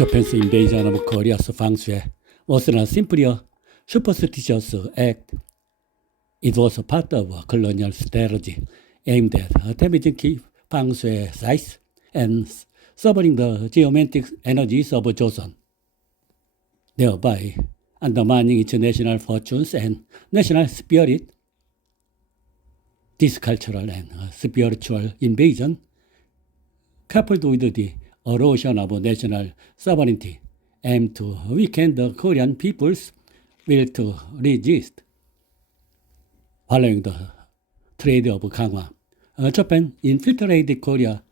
Japan's invasion of Korea's feng shui was not simply a superstitious act. It was a part of a colonial strategy aimed at damaging key feng shui sites and subverting the geometric energies of Joseon, thereby undermining its national fortunes and national spirit. This cultural and spiritual invasion, coupled with the erosion of national sovereignty, aimed to weaken the Korean people's will to resist. Following the Treaty of Ganghwa, Japan infiltrated Korea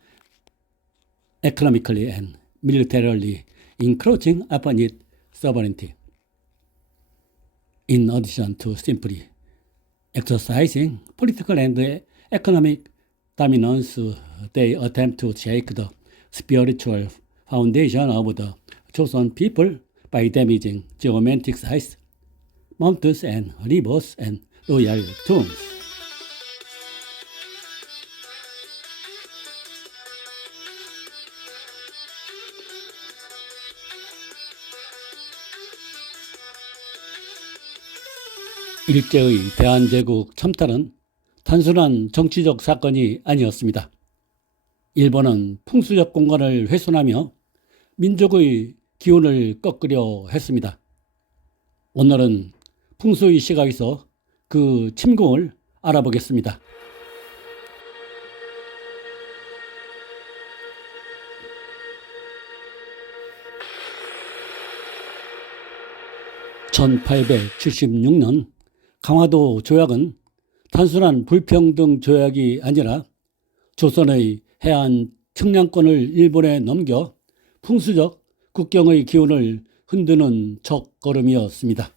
economically and militarily, encroaching upon its sovereignty. In addition to simply exercising political and economic dominance, they attempt to shake the spiritual foundation of the Joseon people by damaging geometric sites, mountains and rivers and royal tombs. 일제의 대한제국 참탈은 단순한 정치적 사건이 아니었습니다. 일본은 풍수적 공간을 훼손하며 민족의 기운을 꺾으려 했습니다. 오늘은 풍수의 시각에서 그 침공을 알아보겠습니다. (1876년) 강화도 조약은 단순한 불평등 조약이 아니라 조선의 해안 측량권을 일본에 넘겨 풍수적 국경의 기운을 흔드는 첫걸음이었습니다.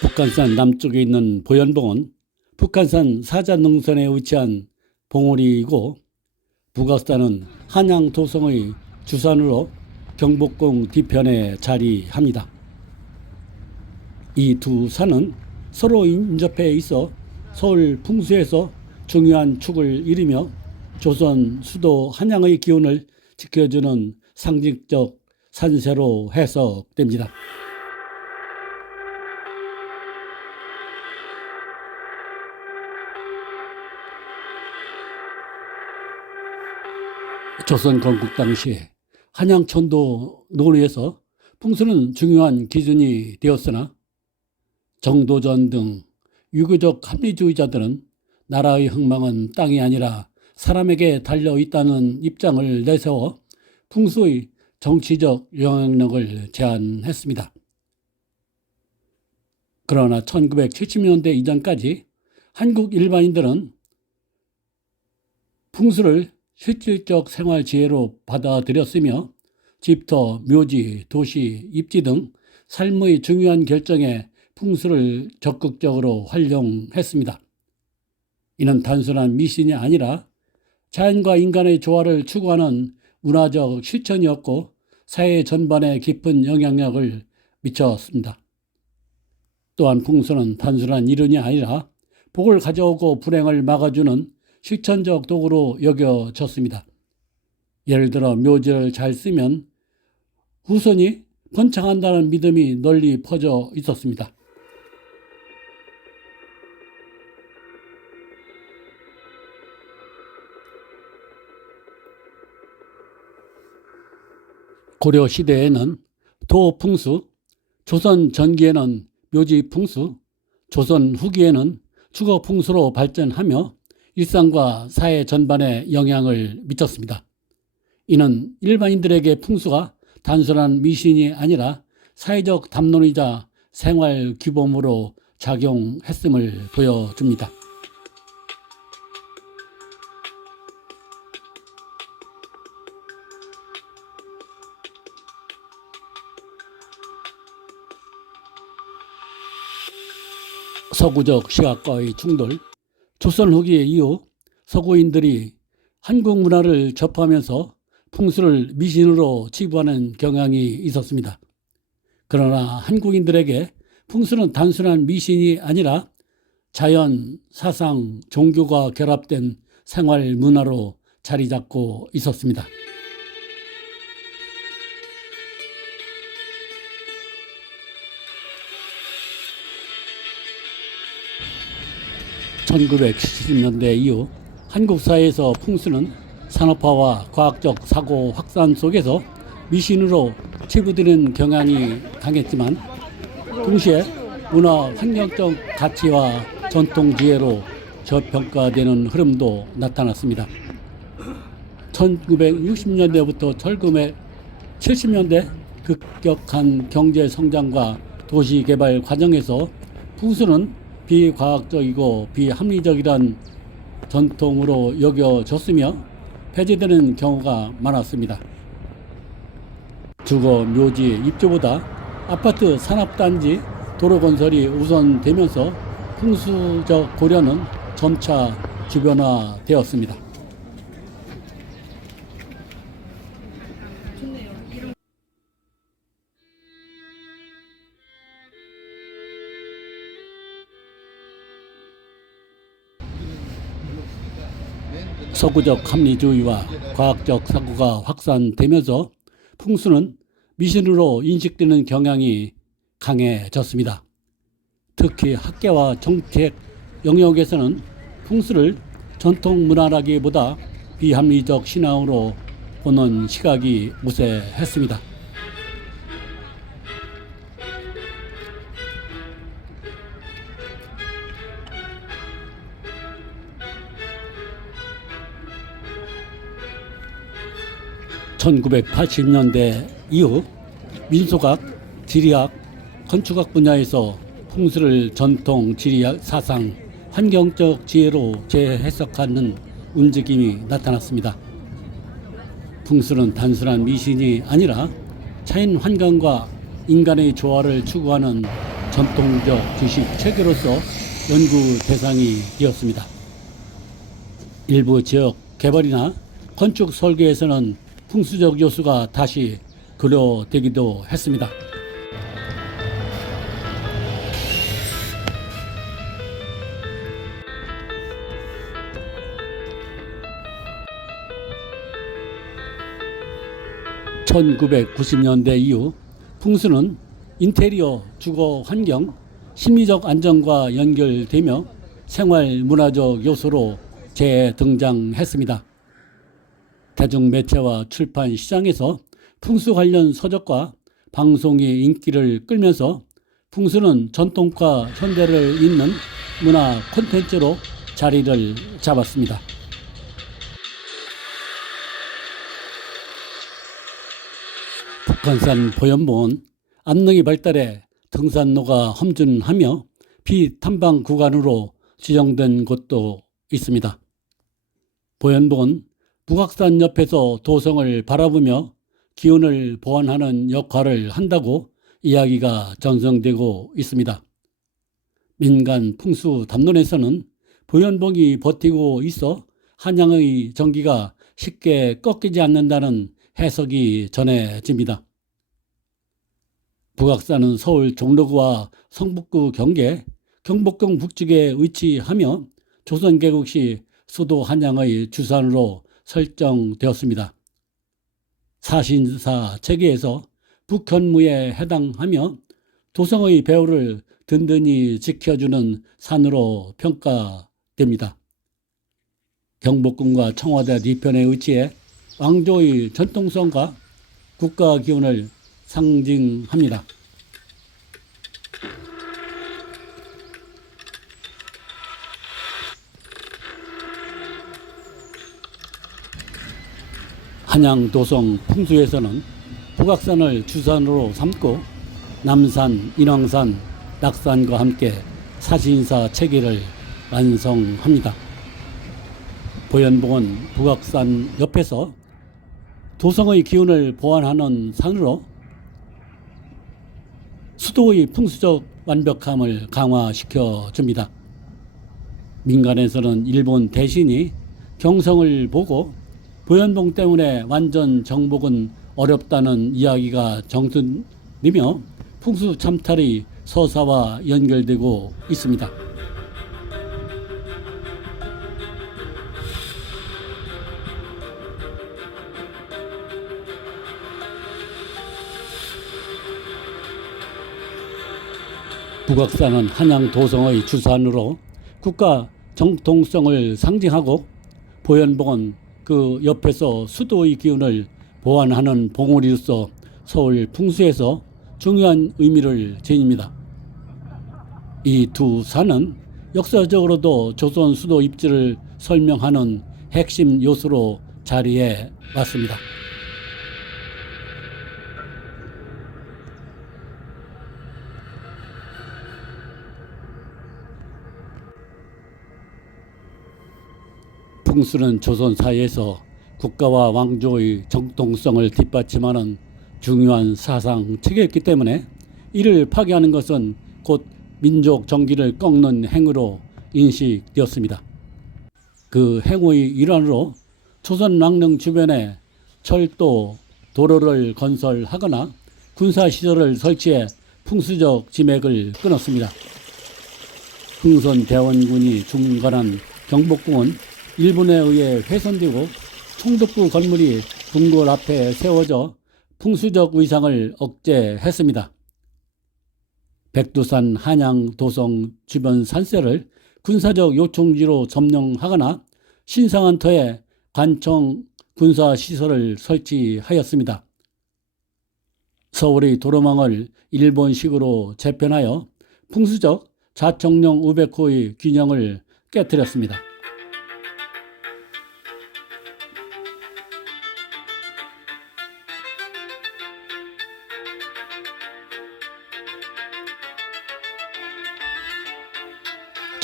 북한산 남쪽에 있는 보현봉은 북한산 사자능선에 위치한 봉우리이고, 북악산은 한양 도성의 주산으로 경복궁 뒤편에 자리합니다. 이 두 산은 서로 인접해 있어 서울 풍수에서 중요한 축을 이루며 조선 수도 한양의 기운을 지켜주는 상징적 산세로 해석됩니다. 조선 건국 당시에 한양천도 논의에서 풍수는 중요한 기준이 되었으나 정도전 등 유교적 합리주의자들은 나라의 흥망은 땅이 아니라 사람에게 달려있다는 입장을 내세워 풍수의 정치적 영향력을 제한했습니다. 그러나 1970년대 이전까지 한국 일반인들은 풍수를 실질적 생활 지혜로 받아들였으며 집터, 묘지, 도시, 입지 등 삶의 중요한 결정에 풍수를 적극적으로 활용했습니다. 이는 단순한 미신이 아니라 자연과 인간의 조화를 추구하는 문화적 실천이었고 사회 전반에 깊은 영향력을 미쳤습니다. 또한 풍수는 단순한 이론이 아니라 복을 가져오고 불행을 막아주는 실천적 도구로 여겨졌습니다. 예를 들어 묘지를 잘 쓰면 후손이 번창한다는 믿음이 널리 퍼져 있었습니다. 고려 시대에는 도풍수, 조선 전기에는 묘지풍수, 조선 후기에는 주거풍수로 발전하며 일상과 사회 전반에 영향을 미쳤습니다. 이는 일반인들에게 풍수가 단순한 미신이 아니라 사회적 담론이자 생활 규범으로 작용했음을 보여줍니다. 서구적 시각과의 충돌. 조선 후기 이후 서구인들이 한국 문화를 접하면서 풍수를 미신으로 치부하는 경향이 있었습니다. 그러나 한국인들에게 풍수는 단순한 미신이 아니라 자연, 사상, 종교가 결합된 생활 문화로 자리 잡고 있었습니다. (1970년대) 이후 한국 사회에서 풍수는 산업화와 과학적 사고 확산 속에서 미신으로 치부되는 경향이 강했지만 동시에 문화 환경적 가치와 전통 지혜로 저평가되는 흐름도 나타났습니다. 1960년대부터 1970년대 급격한 경제 성장과 도시 개발 과정에서 풍수는 비과학적이고 비합리적이란 전통으로 여겨졌으며 폐지되는 경우가 많았습니다. 주거 묘지 입주보다 아파트 산업단지 도로 건설이 우선되면서 풍수적 고려는 점차 주변화되었습니다. 서구적 합리주의와 과학적 사고가 확산되면서 풍수는 미신으로 인식되는 경향이 강해졌습니다. 특히 학계와 정책 영역에서는 풍수를 전통 문화라기보다 비합리적 신앙으로 보는 시각이 우세했습니다. (1980년대) 이후 민속학, 지리학, 건축학 분야에서 풍수를 전통 지리학 사상, 환경적 지혜로 재해석하는 움직임이 나타났습니다. 풍수는 단순한 미신이 아니라 자연 환경과 인간의 조화를 추구하는 전통적 지식 체계로서 연구 대상이 되었습니다. 일부 지역 개발이나 건축 설계에서는 풍수적 요소가 다시 고려되기도 했습니다. (1990년대) 이후 풍수는 인테리어, 주거 환경, 심리적 안정과 연결되며 생활 문화적 요소로 재등장했습니다. 대중매체와 출판 시장에서 풍수 관련 서적과 방송이 인기를 끌면서 풍수는 전통과 현대를 잇는 문화 콘텐츠로 자리를 잡았습니다. 북한산 보현봉은 안능이 발달해 등산로가 험준하며 비탐방 구간으로 지정된 곳도 있습니다. 보현봉은 북악산 옆에서 도성을 바라보며 기온을 보완하는 역할을 한다고 이야기가 전송되고 있습니다. 민간 풍수 담론에서는 보현봉이 버티고 있어 한양의 전기가 쉽게 꺾이지 않는다는 해석이 전해집니다. 북악산은 서울 종로구와 성북구 경계, 경복궁 북쪽에 위치하며 조선개국 시 수도 한양의 주산으로 설정되었습니다. 사신사 체계에서 북현무에 해당하며 도성의 배후를 든든히 지켜주는 산으로 평가됩니다. 경복궁과 청와대 뒤편에 위치해 왕조의 전통성과 국가 기운을 상징합니다. 한양 도성 풍수에서는 북악산을 주산으로 삼고 남산, 인왕산, 낙산과 함께 사신사 체계를 완성합니다. 보현봉은 북악산 옆에서 도성의 기운을 보완하는 산으로 수도의 풍수적 완벽함을 강화시켜 줍니다. 민간에서는 일본 대신이 경성을 보고 보현봉 때문에 완전 정복은 어렵다는 이야기가 정설이며 풍수 참탈이 서사와 연결되고 있습니다. 북악산은 한양 도성의 주산으로 국가 정통성을 상징하고 보현봉은 그 옆에서 수도의 기운을 보완하는 봉우리로서 서울 풍수에서 중요한 의미를 지닙니다. 이 두 산은 역사적으로도 조선 수도 입지를 설명하는 핵심 요소로 자리해 왔습니다. 풍수는 조선 사회에서 국가와 왕조의 정통성을 뒷받침하는 중요한 사상 체계였기 때문에 이를 파괴하는 것은 곧 민족 정기를 꺾는 행위로 인식되었습니다. 그 행위의 일환으로 조선 왕릉 주변에 철도, 도로를 건설하거나 군사시설을 설치해 풍수적 지맥을 끊었습니다. 흥선대원군이 중건한 경복궁은 일본에 의해 훼손되고 총독부 건물이 궁궐 앞에 세워져 풍수적 위상을 억제했습니다. 백두산, 한양, 도성 주변 산세를 군사적 요충지로 점령하거나 신성한 터에 관청 군사시설을 설치하였습니다. 서울의 도로망을 일본식으로 재편하여 풍수적 자청령 우백호의 균형을 깨뜨렸습니다.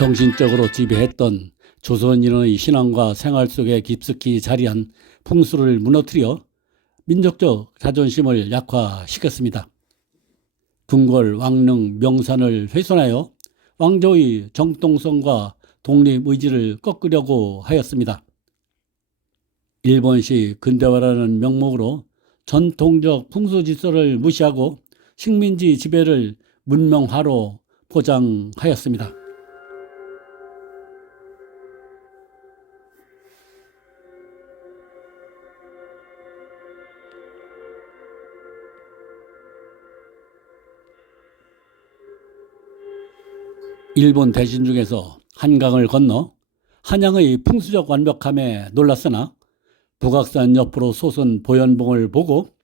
정신적으로 지배했던 조선인의 신앙과 생활 속에 깊숙이 자리한 풍수를 무너뜨려 민족적 자존심을 약화시켰습니다. 궁궐, 왕릉, 명산을 훼손하여 왕조의 정통성과 독립의지를 꺾으려고 하였습니다. 일본식 근대화라는 명목으로 전통적 풍수질서를 무시하고 식민지 지배를 문명화로 포장하였습니다. 일본 대신 중에서 한강을 건너 한양의 풍수적 완벽함에 놀랐으나 북악산 옆으로 솟은 보현봉을 보고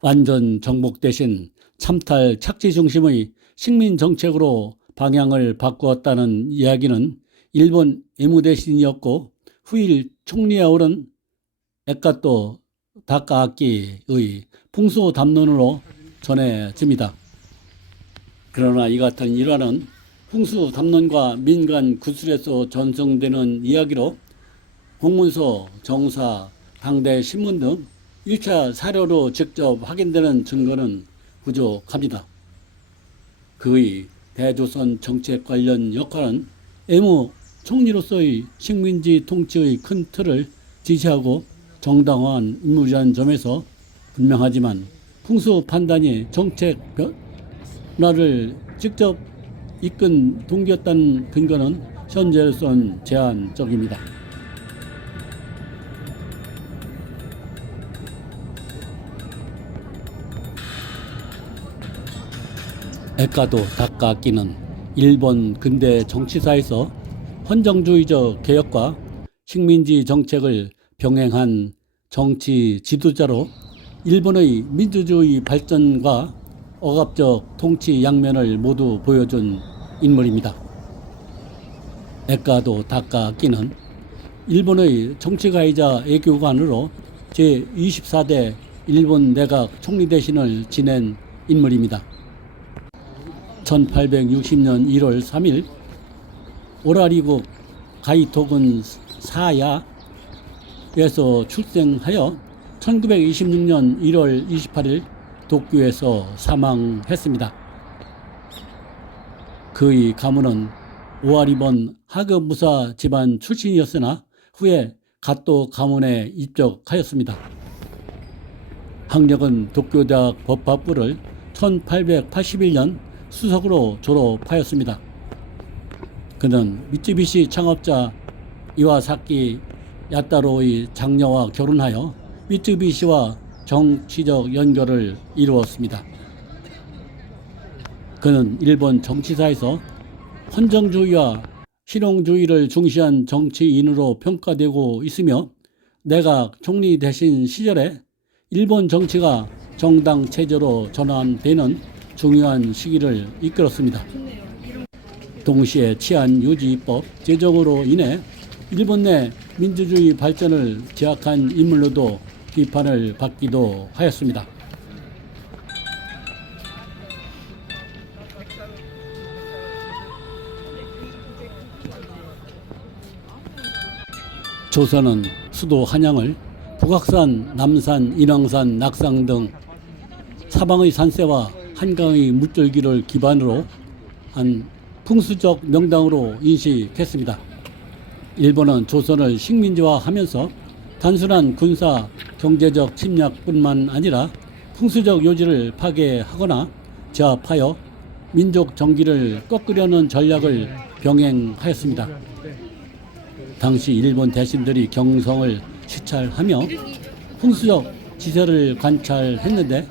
완전 정복 대신 참탈 착지 중심의 식민 정책으로 방향을 바꾸었다는 이야기는 일본 애무대신이었고 후일 총리에 오른 에카토 다카아키의 풍수 담론으로 전해집니다. 그러나 이 같은 일화는 풍수 담론과 민간 구술에서 전송되는 이야기로 공문서, 정사, 당대 신문 등 1차 사료로 직접 확인되는 증거는 부족합니다. 그의 대조선 정책 관련 역할은 애무 총리로서의 식민지 통치의 큰 틀을 지시하고 정당화한 인물이라는 점에서 분명하지만 풍수 판단이 정책 변화를 직접 이끈 동기였다는 근거는 현재로선 제한적입니다. 에카도 다카아키는 일본 근대 정치사에서 헌정주의적 개혁과 식민지 정책을 병행한 정치 지도자로 일본의 민주주의 발전과 억압적 통치 양면을 모두 보여준 인물입니다. 에카도 다카아키는 일본의 정치가이자 외교관으로 제24대 일본 내각 총리 대신을 지낸 인물입니다. 1860년 1월 3일 오라리국 가이토군 사야에서 출생하여 1926년 1월 28일 도쿄에서 사망했습니다. 그의 가문은 오아리본 하급무사 집안 출신이었으나 후에 갓도 가문에 입적하였습니다. 학력은 도쿄대학 법학부를 1881년 수석으로 졸업하였습니다. 그는 미쯔비시 창업자 이와사키 야타로의 장녀와 결혼하여 미쯔비시와 정치적 연결을 이루었습니다. 그는 일본 정치사에서 헌정주의와 실용주의를 중시한 정치인으로 평가되고 있으며 내가 총리 되신 시절에 일본 정치가 정당 체제로 전환되는 중요한 시기를 이끌었습니다. 동시에 치안 유지법 제정으로 인해 일본 내 민주주의 발전을 제약한 인물로도 비판을 받기도 하였습니다. 조선은 수도 한양을 북악산, 남산, 인왕산, 낙산 등 사방의 산세와 한강의 물줄기를 기반으로 한 풍수적 명당으로 인식했습니다. 일본은 조선을 식민지화하면서 단순한 군사, 경제적 침략뿐만 아니라 풍수적 요지를 파괴하거나 제압하여 민족 정기를 꺾으려는 전략을 병행하였습니다. 당시 일본 대신들이 경성을 시찰하며 풍수적 지세를 관찰했는데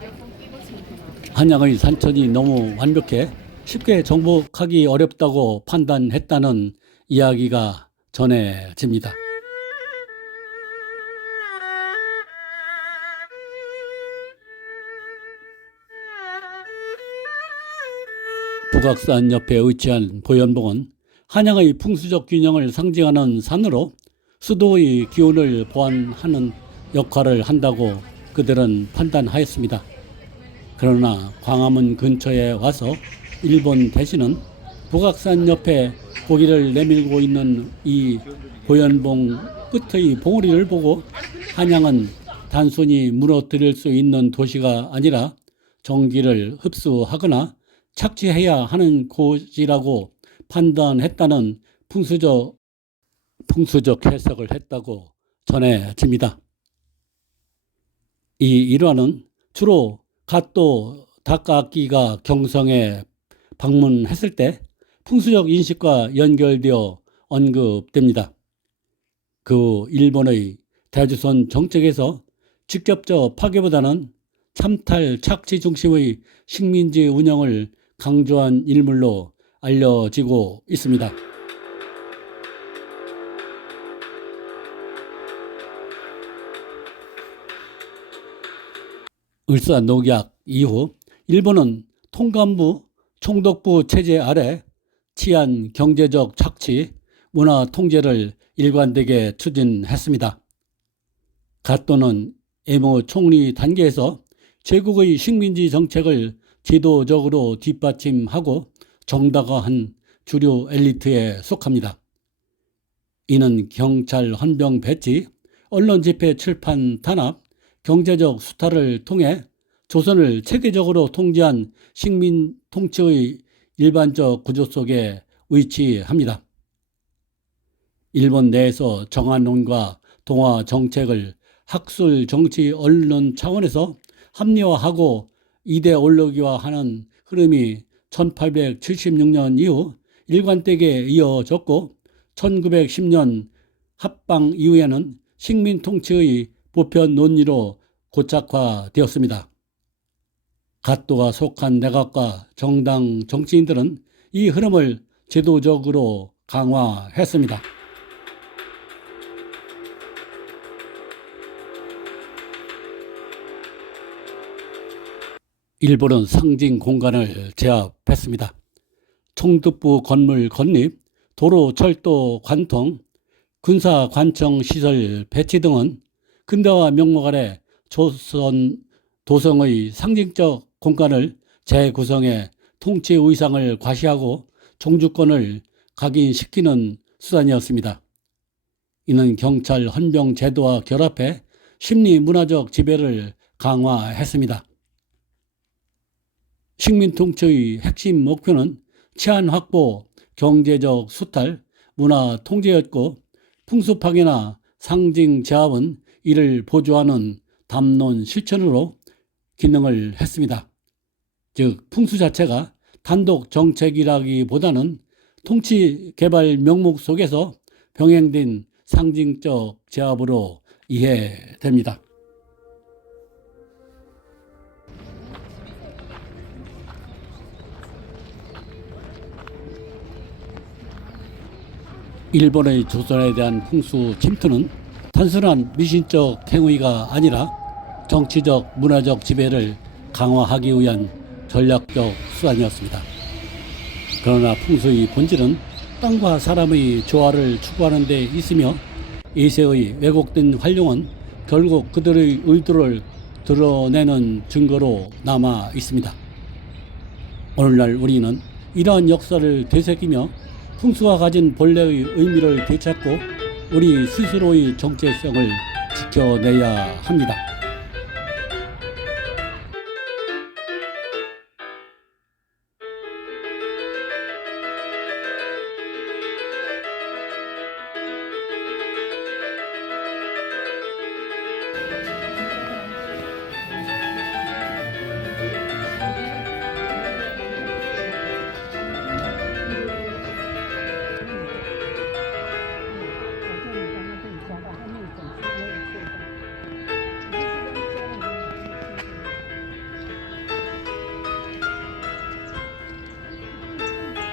한양의 산천이 너무 완벽해 쉽게 정복하기 어렵다고 판단했다는 이야기가 전해집니다. 북악산 옆에 위치한 보현봉은 한양의 풍수적 균형을 상징하는 산으로 수도의 기온을 보완하는 역할을 한다고 그들은 판단하였습니다. 그러나 광화문 근처에 와서 일본 대신은 북악산 옆에 고개를 내밀고 있는 이 보현봉 끝의 봉우리를 보고 한양은 단순히 무너뜨릴 수 있는 도시가 아니라 정기를 흡수하거나 착취해야 하는 곳이라고 판단했다는 풍수적 해석을 했다고 전해집니다. 이 일화는 주로 가또 다카아키가 경성에 방문했을 때 풍수적 인식과 연결되어 언급됩니다. 그 일본의 대주선 정책에서 직접적 파괴보다는 참탈 착취 중심의 식민지 운영을 강조한 인물로 알려지고 있습니다. 을사녹약 이후 일본은 통감부, 총독부 체제 아래 치안, 경제적 착취, 문화 통제를 일관되게 추진했습니다. 가또는 에모 총리 단계에서 제국의 식민지 정책을 지도적으로 뒷받침하고 정당화한 주류 엘리트에 속합니다. 이는 경찰 헌병 배치, 언론 집회 출판 탄압, 경제적 수탈을 통해 조선을 체계적으로 통제한 식민 통치의 일반적 구조 속에 위치합니다. 일본 내에서 정한론과 동화 정책을 학술, 정치, 언론 차원에서 합리화하고 이데올로기화하는 흐름이 1876년 이후 일관되게 이어졌고 1910년 합방 이후에는 식민 통치의 보편 논리로 고착화되었습니다. 가또가 속한 내각과 정당 정치인들은 이 흐름을 제도적으로 강화했습니다. 일본은 상징 공간을 제압했습니다. 총督부 건물 건립, 도로, 철도, 관통, 군사 관청 시설 배치 등은 근대화 명목 아래 조선 도성의 상징적 공간을 재구성해 통치 의상을 과시하고 종주권을 각인시키는 수단이었습니다. 이는 경찰 헌병 제도와 결합해 심리 문화적 지배를 강화했습니다. 식민 통치의 핵심 목표는 치안 확보, 경제적 수탈, 문화 통제였고 풍수 파괴나 상징 제압은 이를 보조하는 담론 실천으로 기능을 했습니다. 즉 풍수 자체가 단독 정책이라기보다는 통치 개발 명목 속에서 병행된 상징적 제압으로 이해됩니다. 일본의 조선에 대한 풍수 침투는 단순한 미신적 행위가 아니라 정치적, 문화적 지배를 강화하기 위한 전략적 수단이었습니다. 그러나 풍수의 본질은 땅과 사람의 조화를 추구하는 데 있으며 이세의 왜곡된 활용은 결국 그들의 의도를 드러내는 증거로 남아 있습니다. 오늘날 우리는 이러한 역사를 되새기며 풍수가 가진 본래의 의미를 되찾고 우리 스스로의 정체성을 지켜내야 합니다.